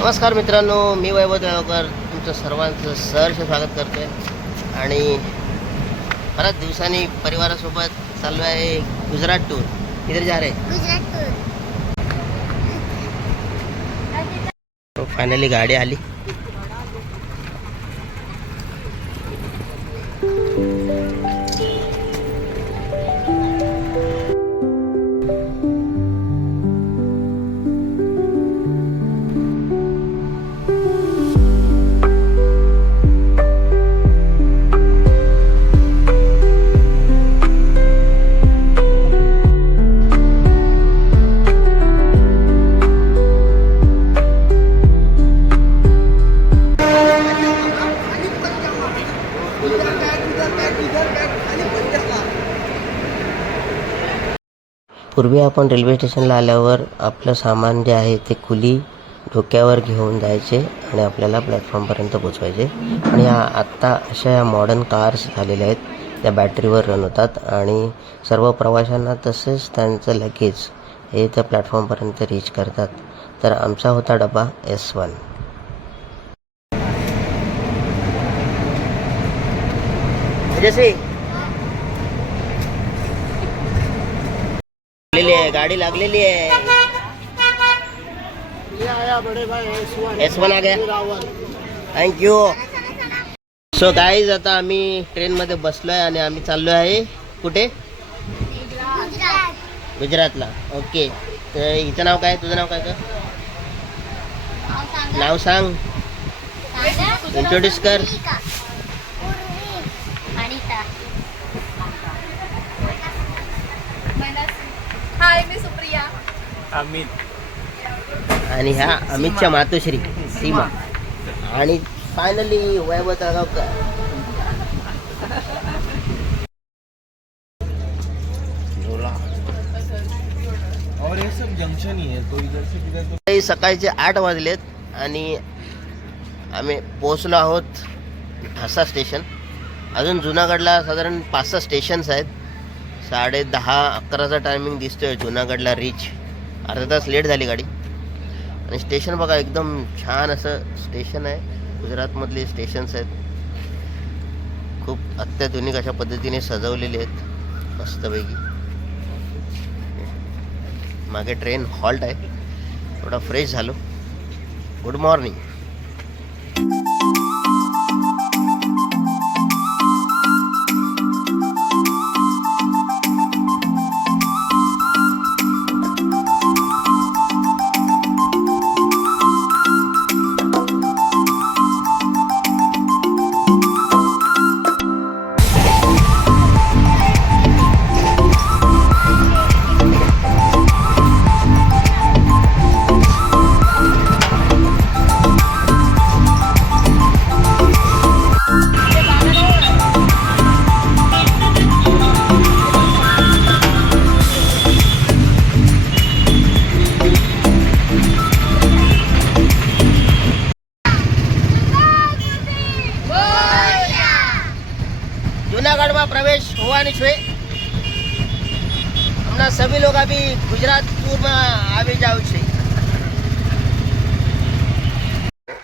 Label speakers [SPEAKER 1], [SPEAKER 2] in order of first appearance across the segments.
[SPEAKER 1] नमस्कार मित्रांनो मी वैभव देवकर तुमचं सर्वांचं सहर्ष स्वागत करतोय. आणि बऱ्याच दिवसांनी परिवारासोबत चाललो आहे गुजरात टूर किधर जा रे फायनली गाडी आली. पूर्वी आपण रेल्वे स्टेशनला आल्यावर आपलं सामान जे आहे ते खुली डोक्यावर घेऊन जायचे आणि आपल्याला प्लॅटफॉर्मपर्यंत पोचवायचे आणि या आत्ता अशा या मॉडर्न कार्स झालेल्या आहेत. त्या बॅटरीवर रन होतात आणि सर्व प्रवाशांना तसेच त्यांचं लगेज हे त्या प्लॅटफॉर्मपर्यंत रीच करतात. तर आमचा होता डबा एस वन जसे लागलेली आहे गाडी लागलेली आहे.
[SPEAKER 2] ये आया बड़े भाई एस वन
[SPEAKER 1] आ गया थँक्यू सो गाईज आता आम्ही ट्रेनमध्ये बसलो आहे आणि आम्ही चाललो आहे. कुठे? गुजरातला. ओके तर हिचं नाव काय? तुझं नाव काय का नाव सांग. इंट्रोड्यूस कर
[SPEAKER 3] हाय मी सुप्रिया
[SPEAKER 1] आणि ह्या अमितच्या मातोश्री सीमा. आणि फायनली वैभव तळगावकर
[SPEAKER 2] और ये सब जंक्शन ही है तो इधर से किधर तो
[SPEAKER 1] काही सकाळचे आठ वाजलेत आणि आम्ही पोचलो आहोत ढासा स्टेशन अजून जुनागडला साधारण पाच सहा स्टेशन्स आहेत. साडे दहा अकराचा टायमिंग दिसतोय जुनागडला रीच अर्धा तास लेट झाली गाडी. आणि स्टेशन बघा एकदम छान असं स्टेशन आहे. गुजरातमधले स्टेशन्स आहेत. खूप अत्याधुनिक अशा पद्धतीने सजवलेले आहेत. मस्तपैकी. मागे ट्रेन हॉल्ट आहे. थोडा फ्रेश झालो. गुड मॉर्निंग हमना सभी लोग अभी गुजरात टूर में आवे जाऊ छे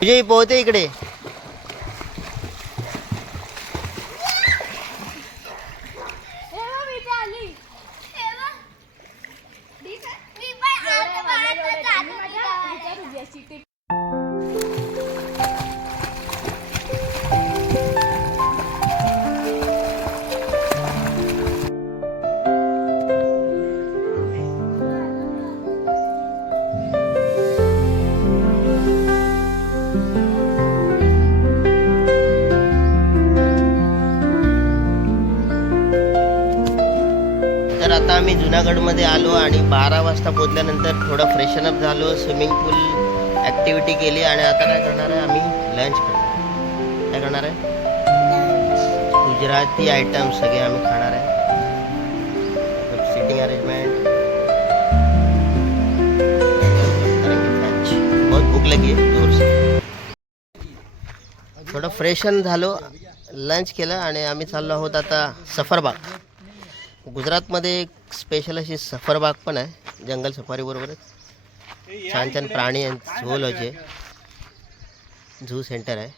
[SPEAKER 1] विजय पोहते इकडे आम्ही जुनागडमध्ये आलो आणि बारा वाजता पोचल्यानंतर थोडं फ्रेशन अप झालो स्विमिंग पूल ॲक्टिव्हिटी केली आणि आता काय करणार आहे आम्ही? लंच करणार काय करणार आहे? गुजराती आयटम सगळे आम्ही खाणार आहे. सिटिंग अरेंजमेंट बहुत भूक लगी है जोर से. थोडं फ्रेशन झालो लंच केलं आणि आम्ही चाललो आहोत आता सफरबाग. गुजरातमध्ये एक स्पेशल अशी सफरबाग पण आहे जंगल सफारी बरोबरच. छान छान प्राणी आहेत झोलॉजी आहे. झू सेंटर आहे.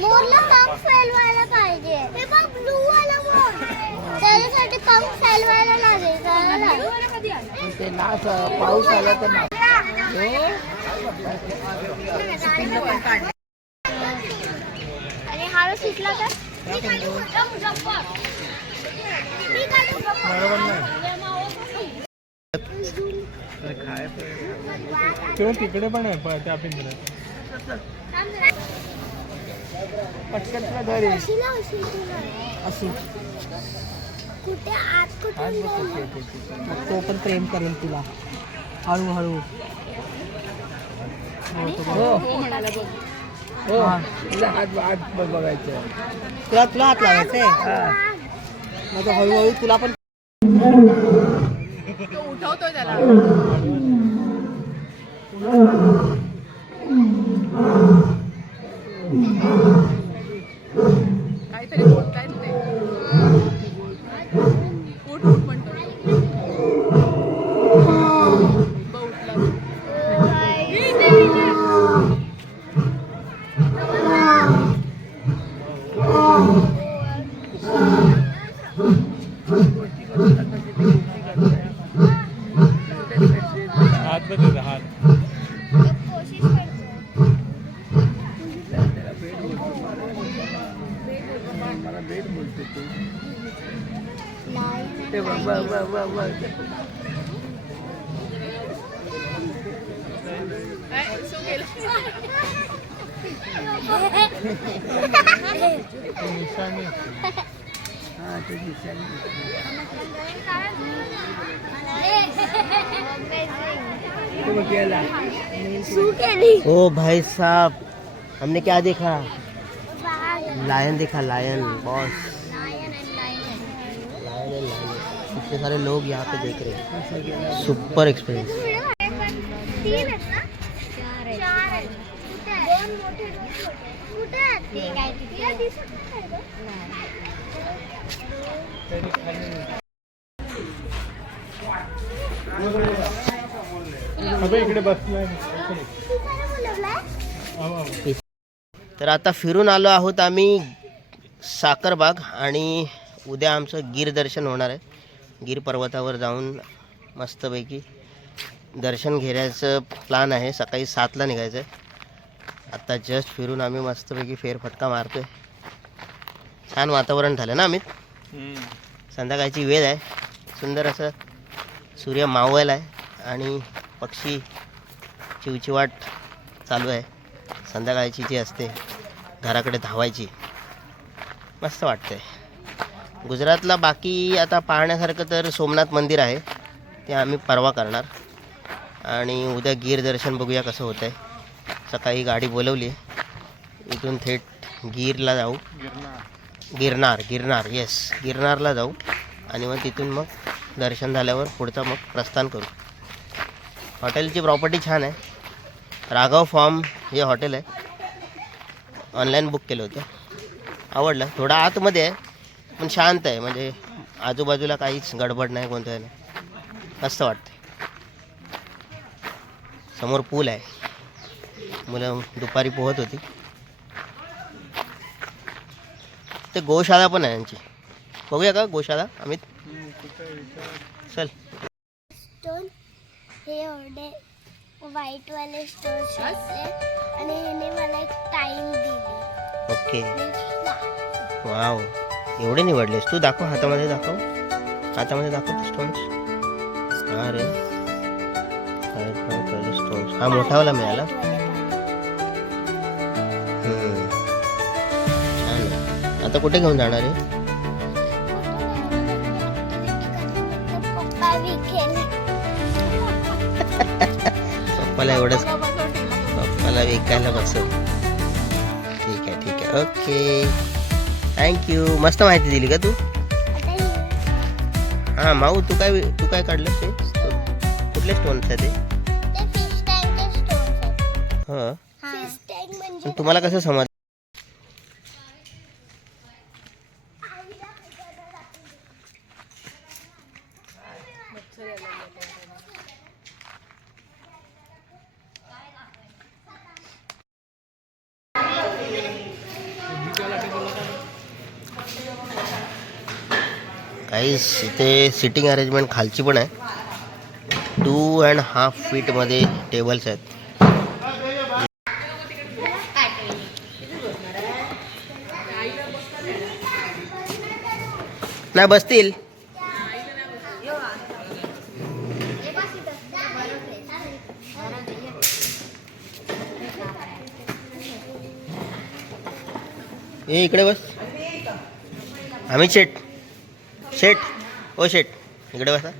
[SPEAKER 4] मोरला पंख फैलवायला पाहिजे. हे बघ ब्लू वाला मोर. त्याच्यासाठी पंख फैलवायला लागेल पाऊस आला तर आणि हळू सुटला तर मी
[SPEAKER 2] तिकडे पण आहे पण त्या पिंजऱ्यात. पटकन तुला घर
[SPEAKER 4] अशी कुठे
[SPEAKER 2] मग तो पण प्रेम करेल तुला. हळूहळू. हो. हो. तुला हात हात बघायचं. तुला तुला हात लावायचंय मग हळूहळू तुला पण
[SPEAKER 3] उठवतोय त्याला.
[SPEAKER 4] नाही.
[SPEAKER 3] काय, सो गेलं.
[SPEAKER 2] निशाणी हा ते निशाणी तो गेला
[SPEAKER 4] सू केली
[SPEAKER 1] ओ भाई साहब हमने क्या देखा
[SPEAKER 4] बाग.
[SPEAKER 1] लायन देखा लायन बॉस इतने सारे लोग यहाँ पे देख रहे हैं। सुपर
[SPEAKER 4] बोलवलंय?
[SPEAKER 1] तर आता फिरून आलो आहोत आम्ही साकरबाग आणि उद्या आमचं गिर दर्शन होणार आहे. गिर पर्वतावर जाऊन मस्तपैकी दर्शन घेण्याचं प्लान आहे. सकाळी सातला निघायचं आहे आत्ता जस्ट फिरून आम्ही मस्तपैकी फेरफटका मारतो आहे छान वातावरण झालं ना अमित? संध्याकाळची वेळ आहे. सुंदर असं सूर्य मावळला आहे आणि पक्षी चिवचिवाट चालू आहे. संध्याकाळची जी असते घराकडे धावायची मस्त वाटते गुजरातला बाकी आता पाहण्यासारखं तर सोमनाथ मंदिर आहे. ते आम्ही परवा करणार. आणि उद्या गिर दर्शन बघूया कसं होतं आहे सकाळी गाडी बोलवली. आहे इथून थेट गिरला जाऊ. गिरनार गिरनार येस गिरनारला जाऊ. आणि मग तिथून मग दर्शन झाल्यावर पुढचा मग प्रस्थान करू. हॉटेलची प्रॉपर्टी छान आहे. राघव फॉर्म हे हॉटेल आहे. ऑनलाईन बुक केलं होतं. आवडलं. थोडा आतमध्ये आहे. पण शांत आहे म्हणजे आजूबाजूला काहीच गडबड नाही कोणतं नाही मस्त वाटते समोर पूल आहे. मुलं दुपारी पोहत होती. ते गोशाळा पण आहे यांची. बघूया का गोशाळा अमित? चल.
[SPEAKER 4] स्टोन हे एवढे व्हाईट वाले स्टोन आणि ह्याने मला एक टाइम दिली.
[SPEAKER 1] ओके. ओके वाव एवढे निवडलेस. तू दाखव हातामध्ये दाखव. हातामध्ये दाखव स्टोन्स हा रे. स्टोन्स हा मोठावाला मिळाला. छान. आता कुठे घेऊन जाणार आहे? पप्पाला एवढंच. पप्पाला विकायला बसव. ठीक आहे ठीक आहे. ओके. थँक्यू मस्त माहिती दिली का तू? हां माऊ तू काय तू काय काढलं ते कुठले स्टोन्स आहे ते हां.
[SPEAKER 4] फिश टँक म्हणजे
[SPEAKER 1] पण तुम्हाला कसं समज काहीच इथे सिटिंग अरेंजमेंट खालची पण आहे. टू अँड हाफ फीटमध्ये टेबल्स आहेत. नाही बसतील. ए इकडे बस. अमित चेट शेट ओ शेट इकडे बसा.